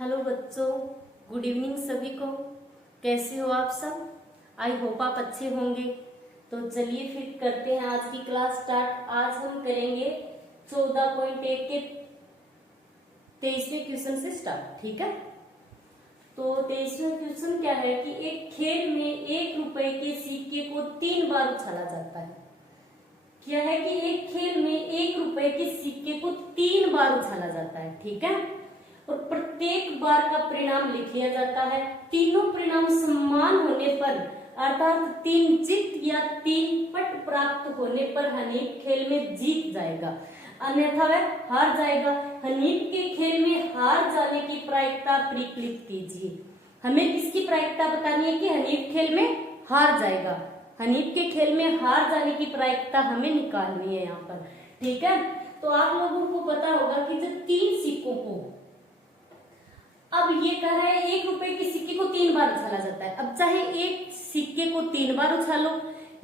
Hello बच्चों, good evening सभी को। कैसे हो आप सब? आई होप आप अच्छे होंगे। तो चलिए फिर करते हैं आज की क्लास स्टार्ट। आज हम करेंगे 14.1 के 23वें क्वेश्चन से स्टार्ट। ठीक है, तो 23वां क्वेश्चन क्या है कि एक खेल में 1 रुपए के सिक्के को 3 बार उछाला जाता है। क्या है कि एक खेल में 1 रुपए के सिक्के को 3 बार उछाला जाता है। ठीक है, और प्रत्येक बार का परिणाम लिख लिया जाता है। तीनों परिणाम समान होने पर अर्थात 3 जीत या 3 पट प्राप्त होने पर हनीफ खेल में जीत जाएगा, अन्यथा वह हार जाएगा। हनीफ के खेल में हार जाने की प्रायिकता परिकलित कीजिए। हमें किसकी प्रायिकता बतानी है कि हनीफ खेल में हार जाएगा। हनीफ के खेल में हार जाने की प्रायिकता हमें निकालनी है यहाँ पर। ठीक है, तो आप लोगों को पता होगा कि जब 3 सिक्कों को, अब ये कह रहा है 1 रुपए के सिक्के को 3 बार उछाला जाता है। अब चाहे एक सिक्के को 3 बार उछालो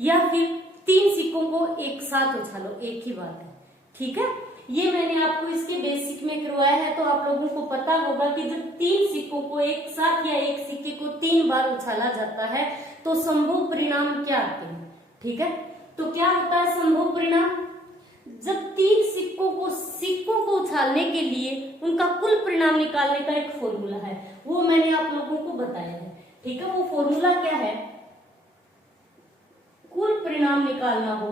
या फिर 3 सिक्कों को एक साथ उछालो, एक ही बात है। ठीक है, ये मैंने आपको इसके बेसिक में करवाया है, तो आप लोगों को पता होगा कि जब 3 सिक्कों को एक साथ या एक सिक्के को 3 बार उछाला जाता है तो संभव परिणाम क्या आते हैं। ठीक है, तो क्या होता है संभव परिणाम? जब 3 सिक्कों को उछालने के लिए उनका कुल परिणाम निकालने का एक फॉर्मूला है, वो मैंने आप लोगों को बताया है। ठीक है, वो फॉर्मूला क्या है? कुल परिणाम निकालना हो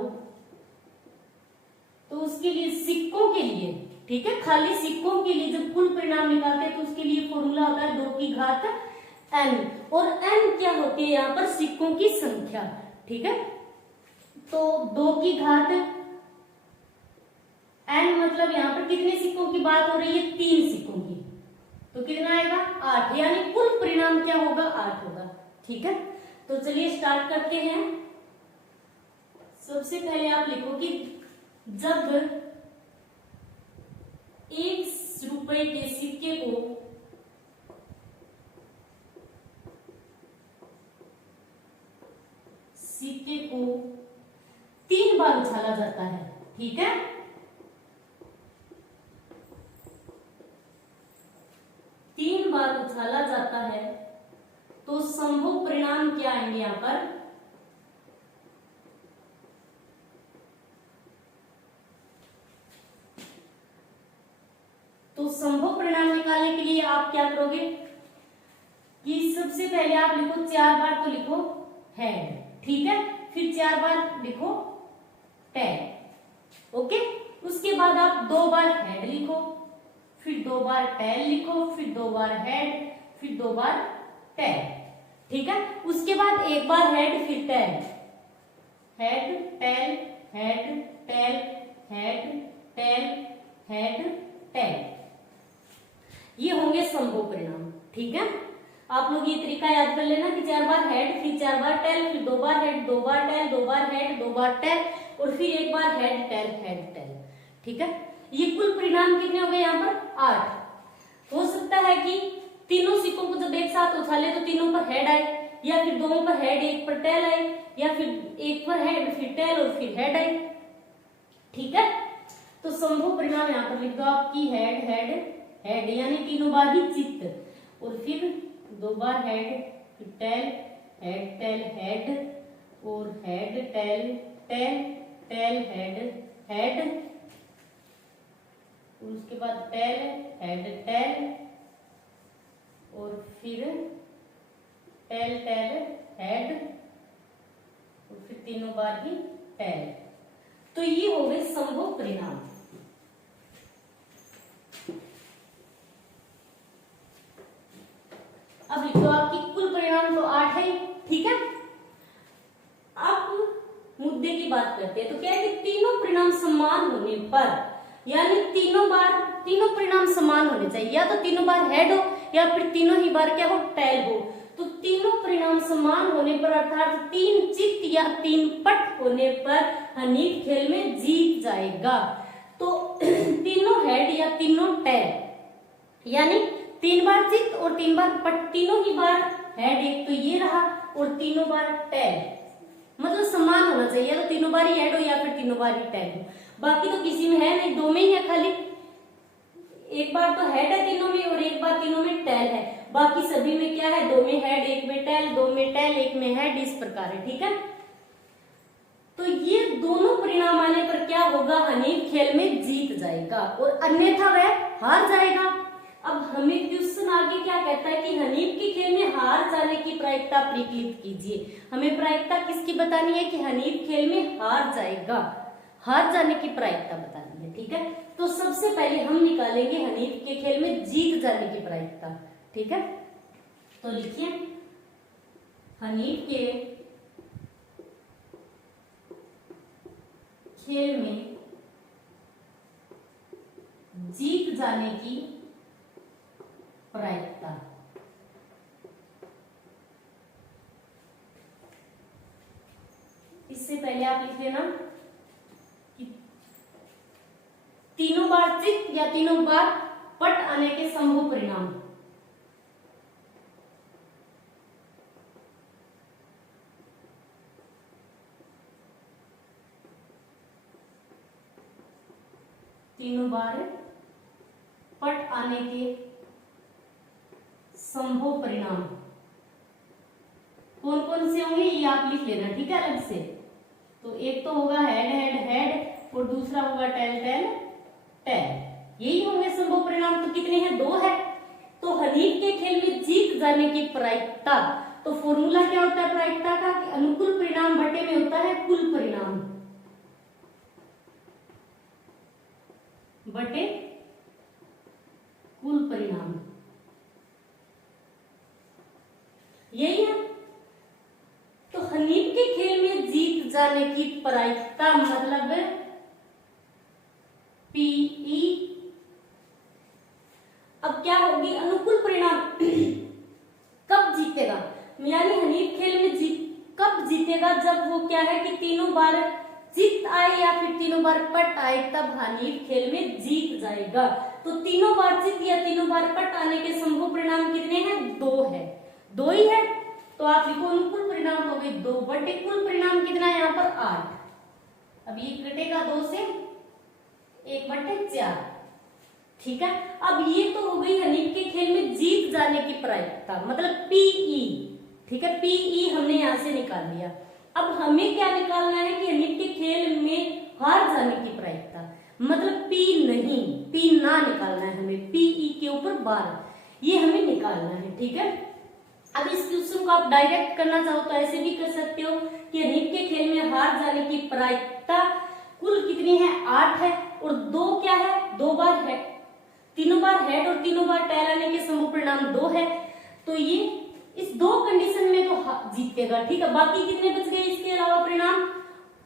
तो उसके लिए सिक्कों के लिए, ठीक है, खाली सिक्कों के लिए जब कुल परिणाम निकालते हैं तो उसके लिए फॉर्मूला होता है 2 की घात n। और n क्या होती है यहाँ पर? सिक्कों की संख्या। ठीक है, तो 2 की घात n मतलब यहाँ पर कितने सिक्कों की बात हो रही है? 3 सिक्कों की। तो कितना आएगा? 8, यानी कुल परिणाम क्या होगा? 8 होगा। ठीक है, तो चलिए स्टार्ट करते हैं। सबसे पहले आप लिखो कि जब 1 रुपए के सिक्के को सिक्के को 3 बार उछाला जाता है। ठीक है, 3 बार उछाला जाता है तो संभव परिणाम क्या आएंगे यहां पर? तो संभव परिणाम निकालने के लिए आप क्या करोगे कि सबसे पहले आप लिखो 4 बार, तो लिखो हेड। ठीक है, फिर 4 बार लिखो टेल। ओके, उसके बाद आप 2 बार हेड लिखो, फिर 2 बार टेल लिखो, फिर 2 बार हेड, फिर 2 बार टेल। ठीक है, उसके बाद 1 बार हेड, फिर tail, head tail, head tail, head tail, head tail. ये होंगे संभव परिणाम। ठीक है, आप लोग ये तरीका याद कर लेना कि 4 बार हेड, फिर 4 बार टेल, फिर 2 बार हेड, 2 बार टेल, 2 बार हेड, 2 बार टेल, और फिर 1 बार हेड टेल, हेड टेल। ठीक है, ये कुल परिणाम कितने हो गए यहाँ पर? 8। हो सकता है कि तीनों सिक्कों को जब एक साथ उछाले तो तीनों पर हेड आए, या फिर 2 पर हेड 1 पर टेल आए, या फिर 1 पर हेड फिर टेल और फिर हेड आए। ठीक है, तो संभव परिणाम यहाँ पर लिख दो आपकी हेड हेड हेड, यानी तीनों बार ही जीत, और फिर 2 बार हेड, फिर टेल, हेड टेल हेड, और head tail tail tail head head, और उसके बाद टेल हेड टेल, और फिर टेल टेल हेड, और फिर तीनों बार ही टेल। तो ये हो गए संभव परिणाम। अब लिखो आपकी कुल परिणाम तो 8 है। ठीक है, अब मुद्दे की बात करते हैं। तो क्या है कि तीनों परिणाम समान होने पर, यानी तीनों परिणाम समान होने चाहिए, या तो तीनों बार हेड हो या फिर तीनों ही बार क्या हो? टेल हो। तो तीनों परिणाम समान होने पर अर्थात 3 जीत या 3 पट होने पर हनीफ खेल में जीत जाएगा। तो तीनों हेड या तीनों टेल, यानी 3 बार जीत और 3 बार पट, तीनों ही बार हेड, एक तो ये रहा, और तीनों बार टेल, मतलब समान होना चाहिए, या तो तीनों बार ही हेड हो या फिर तीनों बार ही टेल हो। बाकी तो किसी में है नहीं, 2 में ही है खाली। एक बार तो हेड है तीनों में और एक बार तीनों में टेल बाकी सभी में क्या है, 2 में हेड, 1 में टेल, 2 में टेल, 1 में हेड, इस प्रकार है। ठीक है, तो ये दोनों परिणाम आने पर क्या होगा, हनीफ खेल में जीत जाएगा और अन्यथा वह हार जाएगा। अब हमें क्वेश्चन आगे क्या कहता है कि हनीफ के खेल में हार जाने की प्रायिकता परिकलित कीजिए। हमें प्रायिकता किसकी बतानी है कि हनीफ खेल में हार जाएगा, हार जाने की प्रायिकता बतानी है। ठीक है, तो सबसे पहले हम निकालेंगे हनीफ के खेल में जीत जाने की प्रायिकता। ठीक है, तो लिखिए हनीफ के खेल में जीत जाने की प्रायिकता। इससे पहले आप लिख लेना कि तीनों बार चित या तीनों बार पट आने के संभव परिणाम। तीनों बार पट आने के संभव परिणाम कौन कौन से होंगे ये आप लिख लेना। ठीक है, अलग से। तो एक तो होगा हेड हेड हेड और दूसरा होगा टेल टेल टेल, यही होंगे संभव परिणाम। तो कितने हैं, 2 है। तो हनीफ के खेल में जीत जाने की प्रायिकता, तो फॉर्मूला क्या होता है प्रायिकता का कि अनुकूल परिणाम बटे में होता है कुल परिणाम बटे कुल परिणाम, यही है। तो हनीफ के खेल में जीत जाने की प्रायिकता मतलब पीई। अब क्या होगी, अनुकूल परिणाम कब जीतेगा, यानी हनीफ खेल में कब जीतेगा, जब वो क्या है कि तीनों बार जीत आए या फिर तीनों बार पट आए, तब हनीफ खेल में जीत जाएगा। तो तीनों बार जीत या तीनों बार पट आने के संभव परिणाम कितने हैं, 2 है, 2 ही है। तो आप लिखो अनुकूल परिणाम हो गए 2 बटे कुल परिणाम कितना है यहाँ पर 8। अब ये कटेगा 2 से 1 बटे 4। ठीक है, अब ये तो हो गई हनीफ के खेल में जीत जाने की प्रायिकता मतलब पीई। ठीक है, पीई हमने यहां से निकाल लिया। अब हमें क्या निकालना है कि हनीफ के खेल में हार जाने की प्रायिकता मतलब पी नहीं, पी ना निकालना है हमें, पीई के ऊपर 12 ये हमें निकालना है। ठीक है, अब इस क्वेश्चन को आप डायरेक्ट करना चाहो तो ऐसे भी कर सकते हो कि हनीफ के खेल में हार जाने की प्रायिकता कुल कितनी है, 8 है और 2 क्या है, 2 बार है, तीनों बार हेड और तीनों बार टेल आने के समूह परिणाम 2 है। तो ये इस 2 कंडीशन में तो जीतेगा। ठीक है, बाकी कितने बच गए इसके अलावा परिणाम,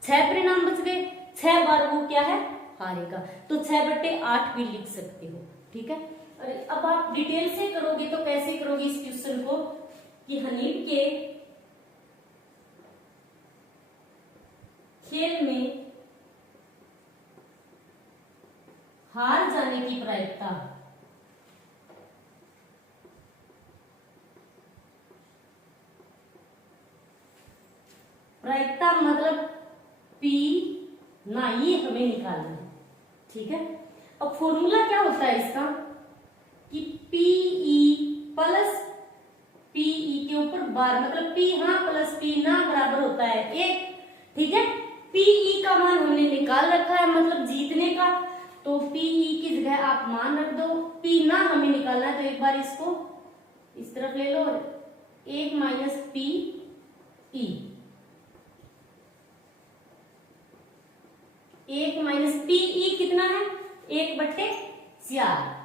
6 परिणाम बच गए, 6 बार वो क्या है हारेगा। तो 6 बटे 8 भी लिख सकते हो। ठीक है, अब आप डिटेल से करोगे तो कैसे करोगे इस क्वेश्चन को कि हनीफ के खेल में हार जाने की प्रायिकता मतलब पी ना, ये हमें निकालना है। ठीक है, अब फॉर्मूला क्या होता है इसका कि पीई प्लस पीई के ऊपर 12 मतलब पी हाँ प्लस पी ना बराबर होता है 1। ठीक है, पीई का मान हमने निकाल रखा है मतलब जीतने का, तो पीई की जगह आप मान रख दो, पी ना हमें निकालना है। तो एक बार इसको इस तरफ ले लो, 1 minus P E, 1 minus P E कितना है 1 बट्टे 4।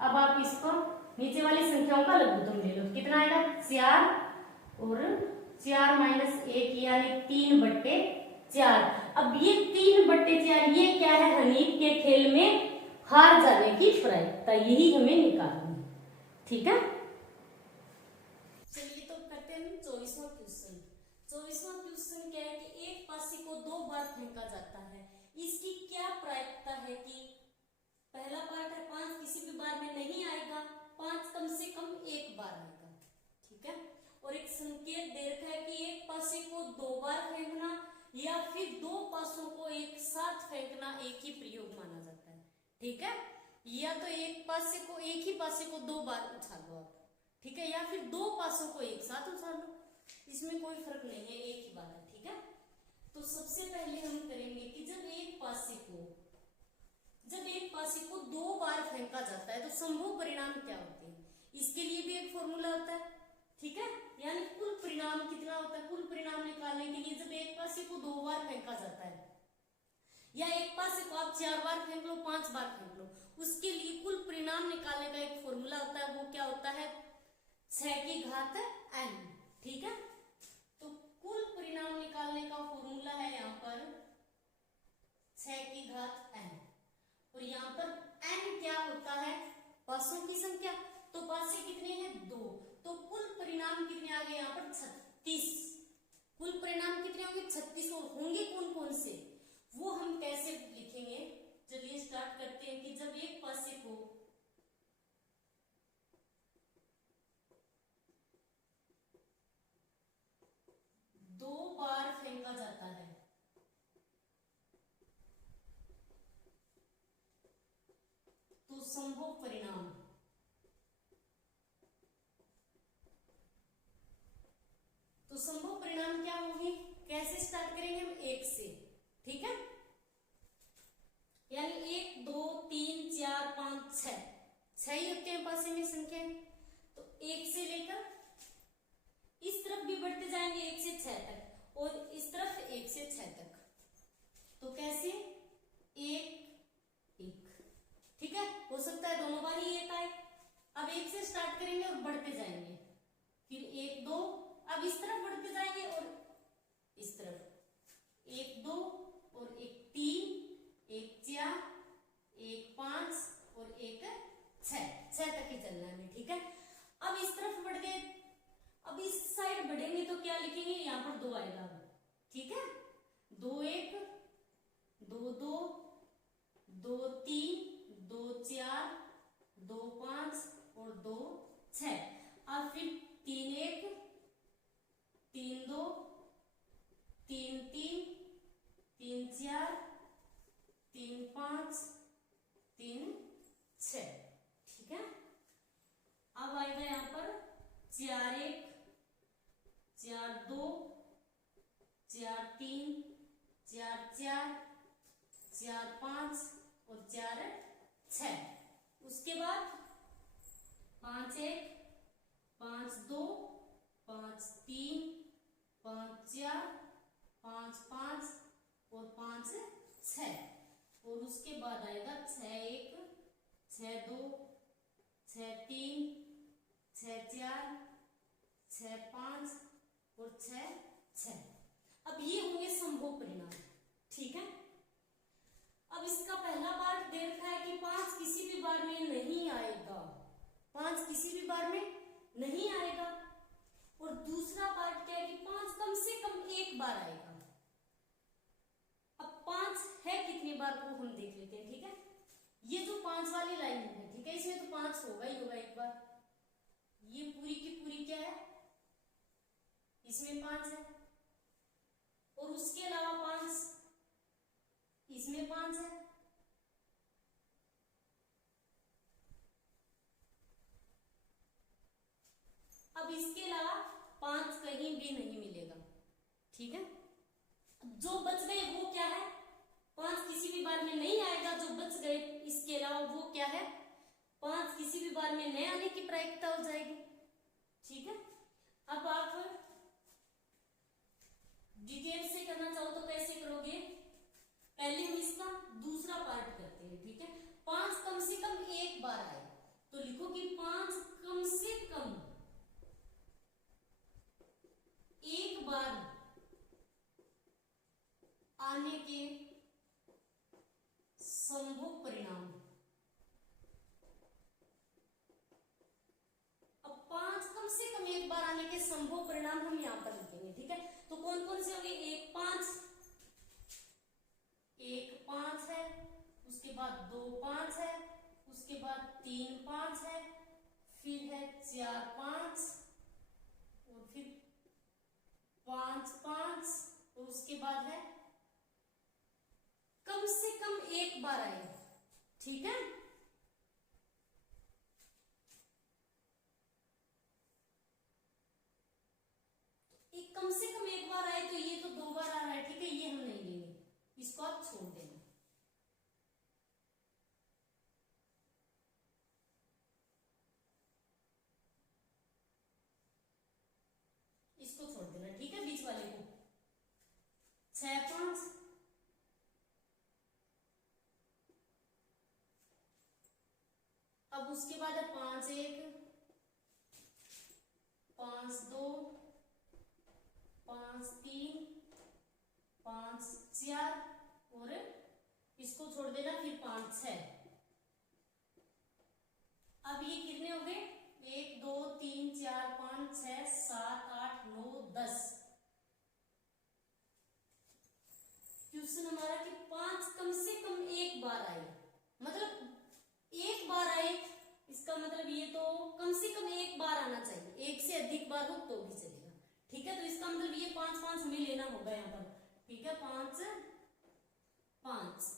अब आप इसको नीचे वाली संख्याओं का लघुत्तम ले लो, कितना आएगा 4 और 4 माइनस 1 यानी 3 बट्टे 4। अब ये 3 बट्टे 4 ये क्या है, हनीफ के खेल में हार जाने की प्रायिकता, यही हमें निकालनी है। ठीक है, चलिए तो करते हैं 24वां क्वेश्चन। 24वां क्वेश्चन क्या है कि एक पासे को 2 बार फेंका जाता है, इसकी क्या प्रायिकता है कि पहला पार्ट है 5 किसी भी बार में नहीं आएगा, 5 कम से कम 1 बार आएगा। ठीक है, और एक संकेत दे रखा है कि एक पासे को 2 बार फेंकना या फिर 2 पासों को एक साथ फेंकना एक ही प्रयोग माना जाता है। ठीक है, या तो एक ही पासे को 2 बार उछालो आप। ठीक है, या फिर दो पासों को एक साथ उछाल लो, इसमें कोई फर्क नहीं है, एक ही बात है। ठीक है, तो सबसे पहले हम करेंगे कि जब एक पासे को दो बार फेंका जाता है तो संभव परिणाम क्या होते हैं, इसके लिए भी एक फॉर्मूला होता है। ठीक है, यानी कुल परिणाम कितना होता है, कुल परिणाम निकालने के लिए जब एक पासे को दो बार फेंका जाता है, या एक पासे को आप 4 बार फेंक लो, 5 बार फेंक लो, उसके लिए कुल परिणाम निकालने का एक फॉर्मूला होता है। वो क्या होता है, 6 की घात n। ठीक है, तो कुल परिणाम निकालने का फॉर्मूला है यहाँ पर 6 की घात n, और यहाँ पर n क्या होता है, पासों की संख्या। तो पासे कितने हैं, 2, तो कुल परिणाम कितने आ गए यहाँ पर 36। कुल परिणाम कितने होंगे, 36, और होंगे कौन कौन से, वो हम कैसे लिखेंगे। चलिए स्टार्ट करते हैं कि जब एक पासे को दो बार फेंका जाता है तो संभव परिणाम, तो संभव परिणाम क्या होंगे, कैसे स्टार्ट करेंगे हम, 1 से। ठीक है, यानी 1 2 3 4 5 6 ही होते हैं पासे में संख्या, तो 1 से लेकर इस तरफ भी बढ़ते जाएंगे 1 से 6 तक, और इस तरफ 1 से 6 तक। तो कैसे, 1 1। ठीक है, हो सकता है दोनों बार ही 1 आए। अब 1 से स्टार्ट करेंगे और बढ़ते जाएंगे, फिर 1 2, अब इस तरफ बढ़ते जाएंगे और इस तरफ 1 2 और 1 3 1 4 1 5 और 1 6 तक ही चलना है। ठीक है, अब इस तरफ बढ़ गए, अब इस साइड बढ़ेंगे तो क्या लिखेंगे, यहाँ पर 2 आएगा। ठीक है, 2 1 2 2 2 3 2 4 2 5 और 2 6। अब फिर 3 1 3 2 3 3 3 4 3 5 3 6। ठीक है, अब आएगा यहाँ पर 4 1 4 2 4 3 4 4 4 5 और 4 6। उसके बाद 5 1 5 2 5 3 5 4 5 5 और 5 6, और उसके बाद आएगा 6 1 6 2 6 3 6 4 6 5 और 6 6। अब ये होंगे संभव परिणाम। ठीक है, अब इसका पहला पार्ट दे रखा है कि 5 किसी भी बार में नहीं आएगा, 5 किसी भी बार में नहीं आएगा, और दूसरा पार्ट क्या है कि 5 कम से कम एक बार आएगा। अब 5 है कितनी बार को हम देख लेते हैं। ठीक है, ये जो 5 वाली लाइन है, ठीक है, इसमें तो 5 होगा ही होगा एक बार। ये पूरी की पूरी क्या है, इसमें 5 है, और उसके अलावा 5 इसमें 5 है। अब इसके अलावा 5 कहीं भी नहीं मिलेगा। ठीक है, जो बच गए वो क्या है, 5 किसी भी बार में नहीं आएगा, जो बच गए इसके अलावा वो क्या है, 5 किसी भी बार में नहीं आने की प्रायिकता हो जाएगी। ठीक है, अब आप डिटेल से करना चाहो तो कैसे करोगे, पहले हम इसका दूसरा पार्ट करते हैं। ठीक है, 5 कम से कम एक बार आए तो लिखो कि 5 कम से कम एक बार आने के संभव परिणाम। अब 5 कम से कम एक बार आने के संभव परिणाम हम यहां पर लिखेंगे। ठीक है, तो कौन कौन से होंगे, 1 5 है, उसके बाद 2 5 है, उसके बाद 3 5 है, फिर है 4 5 और फिर 5 5, और उसके बाद है कम से कम एक बार आएगा। ठीक है, कम से कम एक बार आए तो ये तो 2 बार आ रहा है, ठीक है, ये हम नहीं लेंगे, इसको आप छोड़ देना। इसको छोड़ देना, ठीक है, बीच वाले को। 6 5, अब उसके बाद है 5 1, 5 2, 5 3, 5 4 और इसको छोड़ देना, फिर 5 6। अब ये कितने हो गए? 1 2 3 4 5 6 7 8 9 10। क्वेश्चन हमारा कि 5 कम से कम एक बार आए, मतलब एक बार आए, इसका मतलब ये तो कम से कम एक बार आना चाहिए, एक से अधिक बार हो तो भी चलेगा, ठीक है। तो इसका मतलब ये 5 5 हमें लेना होगा यहाँ पर, ठीक है, 5 5।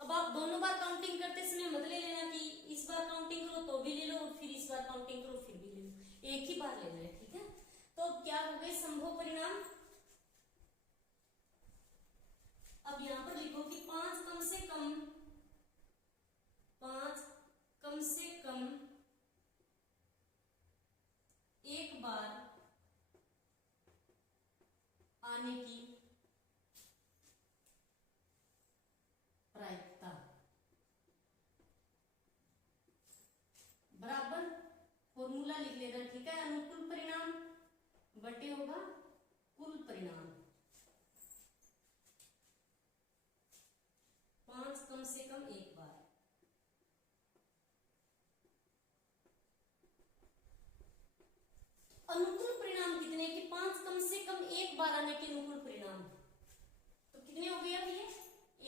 अब आप दोनों बार काउंटिंग करते समय मत ले लेना कि इस बार काउंटिंग करो तो भी ले लो और फिर इस बार काउंटिंग करो फिर भी ले लो, एक ही बार लेना है, ठीक है। तो क्या हो गए संभव परिणाम? अब यहां पर लिखो कि 5 कम से कम, 5 कम से कम एक बार आने की प्रायिकता बराबर फॉर्मूला लिख लेना, ठीक है। अनुकूल परिणाम बटे होगा कुल परिणाम। 5 कम से कम एक बार, अनुकूल परिणाम कितने कि 5 कम से कम एक बार आने के अनुकूल परिणाम, तो कितने हो गए अब ये?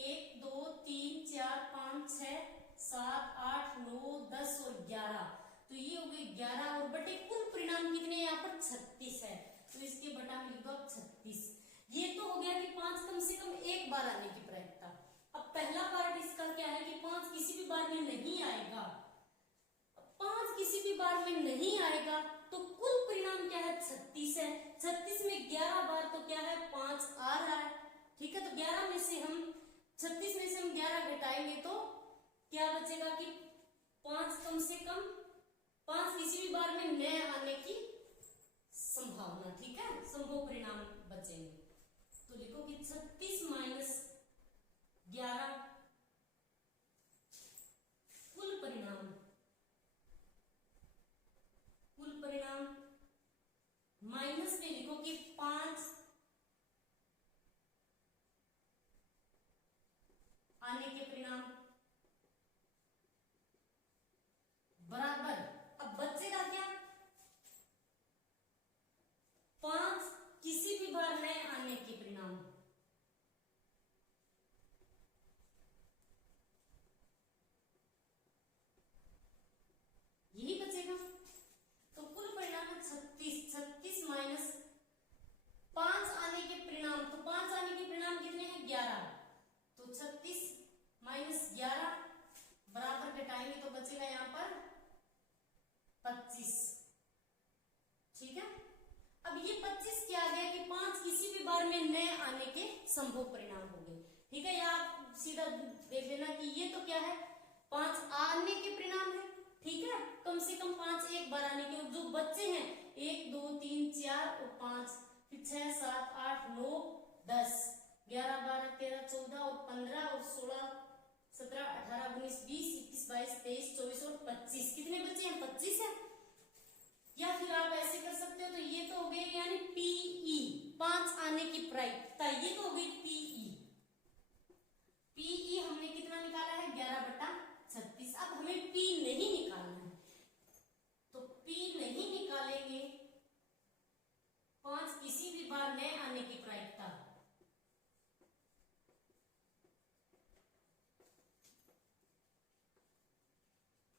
1 2 3 4 5 6 7 8 9 10 और 11, तो ये हो गए 11 और बटे कुल परिणाम कितने यहाँ पर 36 है, तो इसके बटा में लिख दो 36। ये तो हो गया कि 5 कम से कम एक बार आने की प्रायिकता। अब पहला पार्ट इसका क्या है कि 5 किसी भी बार में नहीं आएगा, 5 किसी भी बार में नहीं आएगा तो कुल परिणाम क्या है? 36 है। 36 में 11 बार तो क्या है? 5 आ रहा है, ठीक है। तो 11 में से हम 36 में से हम 11 घटाएंगे तो क्या बचेगा कि 5 कम से कम, 5 किसी भी बार में न आने की संभावना, ठीक है, संभव परिणाम बचेंगे। तो लिखो कि 36 माइनस 11 कुल परिणाम, कुल परिणाम माइनस में लिखो कि 5 आने के परिणाम बराबर, अब बचेगा क्या? 5 किसी भी बार न आने के परिणाम, यही बचेगा। तो कुल परिणाम 36, 36 माइनस 5 आने के परिणाम, तो 5 आने के परिणाम कितने हैं? 11, तो 36 माइनस 11 बराबर घटाएंगे तो बचेगा यहां पर 25, ठीक है। अब ये 25 क्या आ गया कि 5 किसी भी बार में न आने के संभव परिणाम हो गए, ठीक है। या आप सीधा देख लेना कि ये तो क्या है? 5 आने के परिणाम है, ठीक है, कम से कम 5 एक बार आने के, जो बच्चे हैं 1 2 3 4 और 5, फिर 6 7 8 9 10 11 12 13 14 और 15 और 16 17 18 19 20 21 22 23 24 और 25, कितने बच्चे हैं? 25 है। या फिर आप ऐसे कर सकते हो, तो ये तो हो गए यानी पीई, 5 आने की प्रायिकता, ये तो हो गई पीई। पीई हमने कितना निकाला है? 11/36। अब हमें पी नहीं निकालना है, तो पी नहीं निकालेंगे, 5 किसी भी बार न आने की प्रायिकता,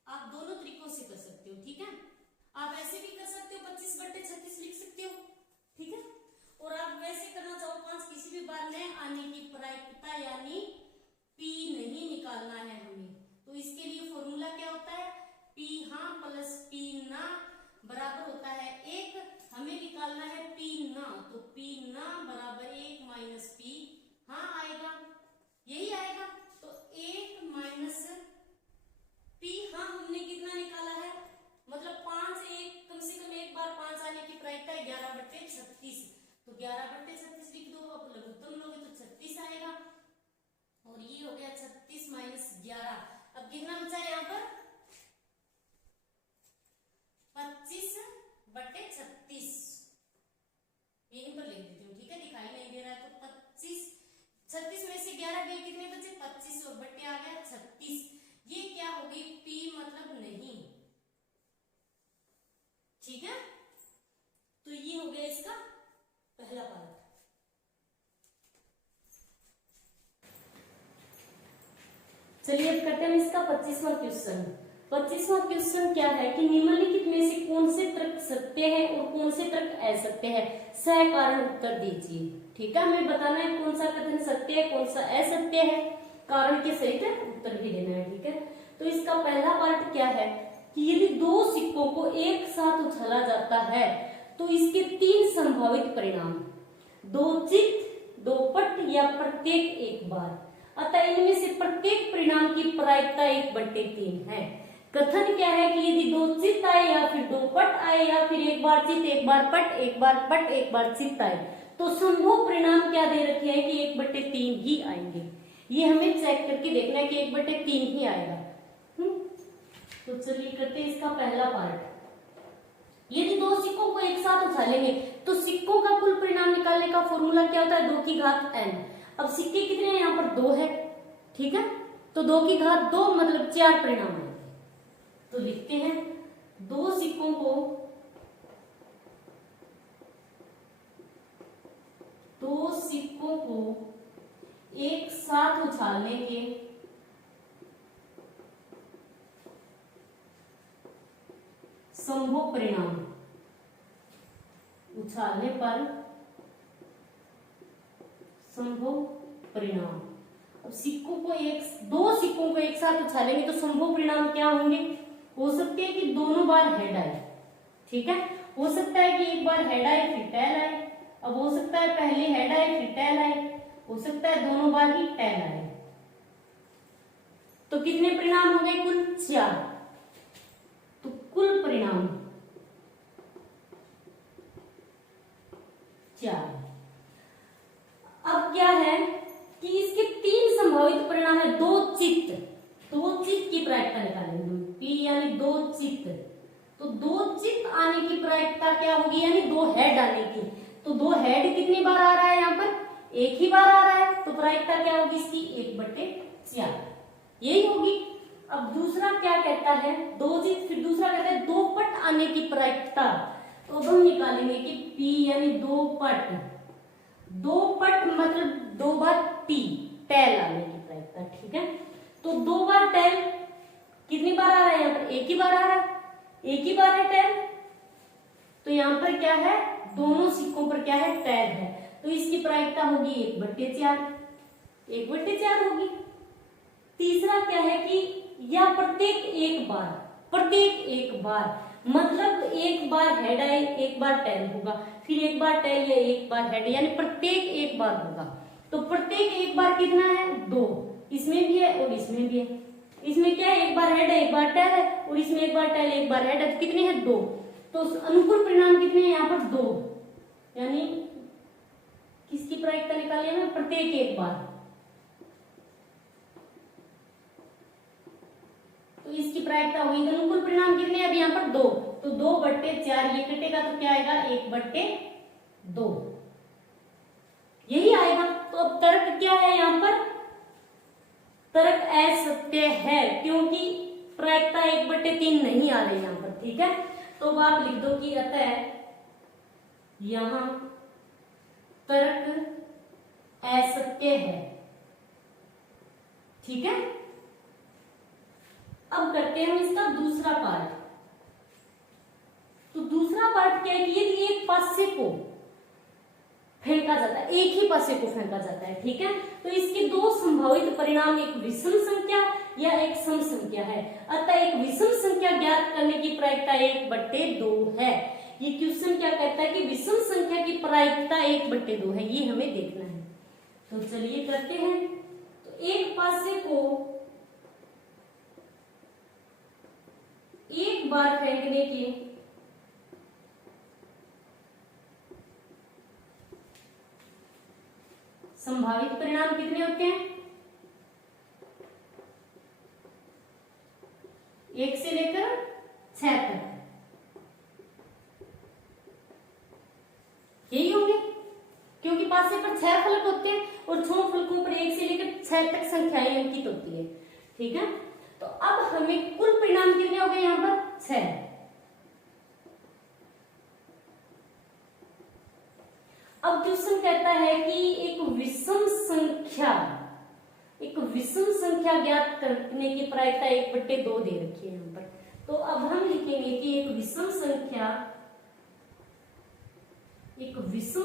आप दोनों तरीकों से कर सकते हो, ठीक है। आप ऐसे भी कर सकते हो, 25/36 लिख सकते हो, ठीक है। और आप वैसे करना चाहो 5 किसी भी बार न ठीक है, तो ये हो गया इसका पहला पार्ट। चलिए अब करते हैं इसका 25वां क्वेश्चन। 25वां क्वेश्चन क्या है कि निम्नलिखित में से कौन से तर्क सत्य है और कौन से तर्क असत्य है, सह कारण उत्तर दीजिए। ठीक है, हमें बताना है कौन सा कथन सत्य है कौन सा असत्य है, कारण के सहित उत्तर भी देना है। ठीक है, तो इसका पहला पार्ट क्या है कि यदि दो सिक्कों को एक साथ उछाला जाता है तो इसके 3 संभावित परिणाम, 2 चित, 2 पट या प्रत्येक एक बार, अतः इनमें से प्रत्येक परिणाम की प्रायिकता 1/3 है। कथन क्या है कि यदि 2 चित आए या फिर 2 पट आए या फिर एक बार चित एक बार पट एक बार पट एक बार चित आए तो संभव परिणाम क्या दे रखे हैं कि 1/3 ही आएंगे। ये हमें चेक करके देखना है कि 1/3 ही आएगा। तो चलिए करते हैं इसका पहला पार्ट। यदि 2 सिक्कों को एक साथ उछालेंगे तो सिक्कों का कुल परिणाम निकालने का फॉर्मूला क्या होता है, 2 की घात n। अब सिक्के कितने हैं, यहाँ पर 2 है। ठीक है, तो 2 की घात 2 मतलब 4 परिणाम है। तो लिखते हैं 2 सिक्कों को एक साथ उछालने के संभव परिणाम, उछालने पर संभव परिणाम। अब दो सिक्कों को एक साथ उछालेंगे तो संभव परिणाम क्या होंगे, हो सकते हैं कि दोनों बार हेड आए। ठीक है, हो सकता है कि एक बार हेड आए फिर टेल आए, अब हो सकता है पहले हेड आए फिर टेल आए, हो सकता है दोनों बार ही टेल आए। तो कितने परिणाम हो गए, कुल 4। तो कुल परिणाम 4। अब क्या है कि इसके 3 संभावित परिणाम है, 2 चित्त की प्रायिकता निकालेंगे, P यानी 2 चित्त। तो 2 चित्त आने की प्रायिकता क्या होगी, यानी 2 हेड आने की। तो 2 हेड कितनी बार आ रहा है, यहाँ पर एक ही बार आ रहा है, तो प्रायिकता क्या होगी इसकी 1/4 यही होगी। अब दूसरा क्या कहता है, 2 चित्त, फिर दूसरा कहता है 2 पट आने की प्रायिकता। तो अब हम निकालेंगे कि P यानी 2 पट, 2 पट मतलब 2 बार T, टेल आने की प्रायिकता। ठीक है, तो 2 बार टेल कितनी बार आ रहा है, यहाँ पर एक ही बार आ रहा है, एक ही बार है टेल। तो यहाँ पर क्या है, दोनों सिक्कों पर क्या है, टेल है, तो इसकी प्रायिकता होगी 1/4 होगी। तीसरा क्या है कि या प्रत्येक एक बार मतलब एक बार हेड आए एक बार टेल होगा, फिर एक बार टेल या एक बार हेड, यानी प्रत्येक एक बार होगा। तो प्रत्येक एक बार कितना है, 2, इसमें भी है और इसमें भी है। इसमें क्या है, एक बार हेड है एक बार टेल है, और इसमें एक बार टेल एक बार हेड है, तो कितने हैं, 2। तो अनुकूल परिणाम कितने हैं, यहाँ पर 2, यानी किसकी प्रायिकता निकाली है, प्रत्येक एक बार। तो इसकी प्रायिकता हुई, अनुकूल परिणाम कितने, अब यहाँ पर 2, तो 2/4 ये कटेगा तो क्या आएगा, 1/2 यही आएगा। तो अब तर्क क्या है, यहाँ पर तर्क असत्य है क्योंकि प्रायिकता 1/3 नहीं आ रही यहाँ पर। ठीक है, तो अब आप लिख दो कि अतः यहां तर्क असत्य है। ठीक है, अब करते हैं हम इसका दूसरा पार्ट। तो दूसरा पार्ट क्या है कि यदि एक पासे को फेंका जाता है, एक ही पासे को फेंका जाता है, ठीक है, तो इसके 2 संभावित परिणाम, एक विषम संख्या या एक सम संख्या है। अतः एक विषम संख्या ज्ञात करने की प्रायिकता 1/2 है। ये क्वेश्चन क्या कहता है कि विषम संख्या की प्रायिकता 1/2 है, ये हमें देखना है। तो चलिए करते हैं। तो एक पासे को एक बार फेंकने के संभावित परिणाम कितने होते हैं, 1 से लेकर 6 तक यही होंगे, क्योंकि पासे पर 6 फलक होते हैं और 6 फलकों पर 1 से लेकर 6 तक संख्याएं अंकित होती है। ठीक है, तो अब हमें कुल परिणाम कितने हो गए, यहाँ पर 6। है कि एक विषम संख्या ज्ञात करने की प्रायिकता 1/2 दे रखी है यहाँ पर। तो अब हम लिखेंगे कि एक विषम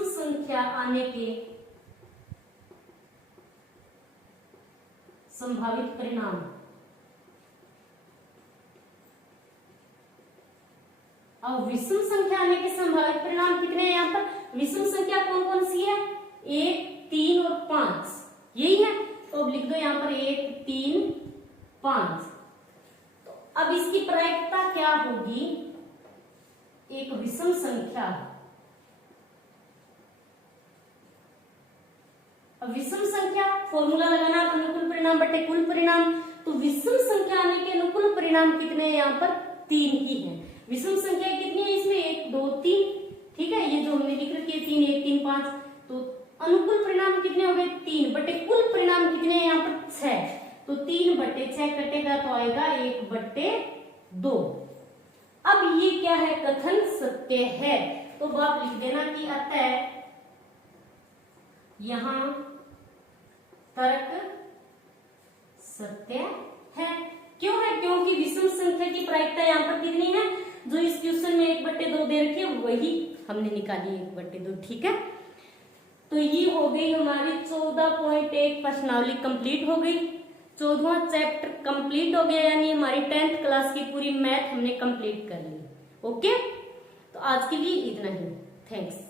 संख्या आने के संभावित परिणाम। अब विषम संख्या आने के संभावित परिणाम कितने हैं यहाँ पर? विषम संख्या कौन कौन सी है? 1, 3 और 5, यही है। तो अब लिख दो यहाँ पर 1, 3, 5। तो अब इसकी प्रायिकता क्या होगी? एक विषम संख्या, अब विषम संख्या फॉर्मूला लगाना, अनुकूल परिणाम बटे कुल परिणाम। तो विषम संख्या आने के अनुकूल परिणाम कितने हैं यहाँ पर? 3 ही है। विषम संख्या कितनी है इसमें? 1, 2, 3, ठीक है। ये जो हमने लिख रखी है 3, 1, 3, 5। तो अनुकूल परिणाम कितने हो गए? 3 बटे कुल परिणाम कितने हैं यहाँ पर? 6। तो 3/6 कटेगा तो आएगा 1/2। अब ये क्या है? कथन सत्य है। तो आप लिख देना कि अतः यहां तर्क सत्य है। क्यों है? क्योंकि विषम संख्या की प्रायिकता यहाँ पर कितनी है? जो इस क्वेश्चन में 1/2 दे रखी है वही हमने निकाली 1/2, ठीक है। तो ये हो गई हमारी 14.1 प्रश्नावली कंप्लीट हो गई। 14वां चैप्टर कंप्लीट हो गया, यानी हमारी 10th क्लास की पूरी मैथ हमने कंप्लीट कर ली। ओके, तो आज के लिए इतना ही। थैंक्स।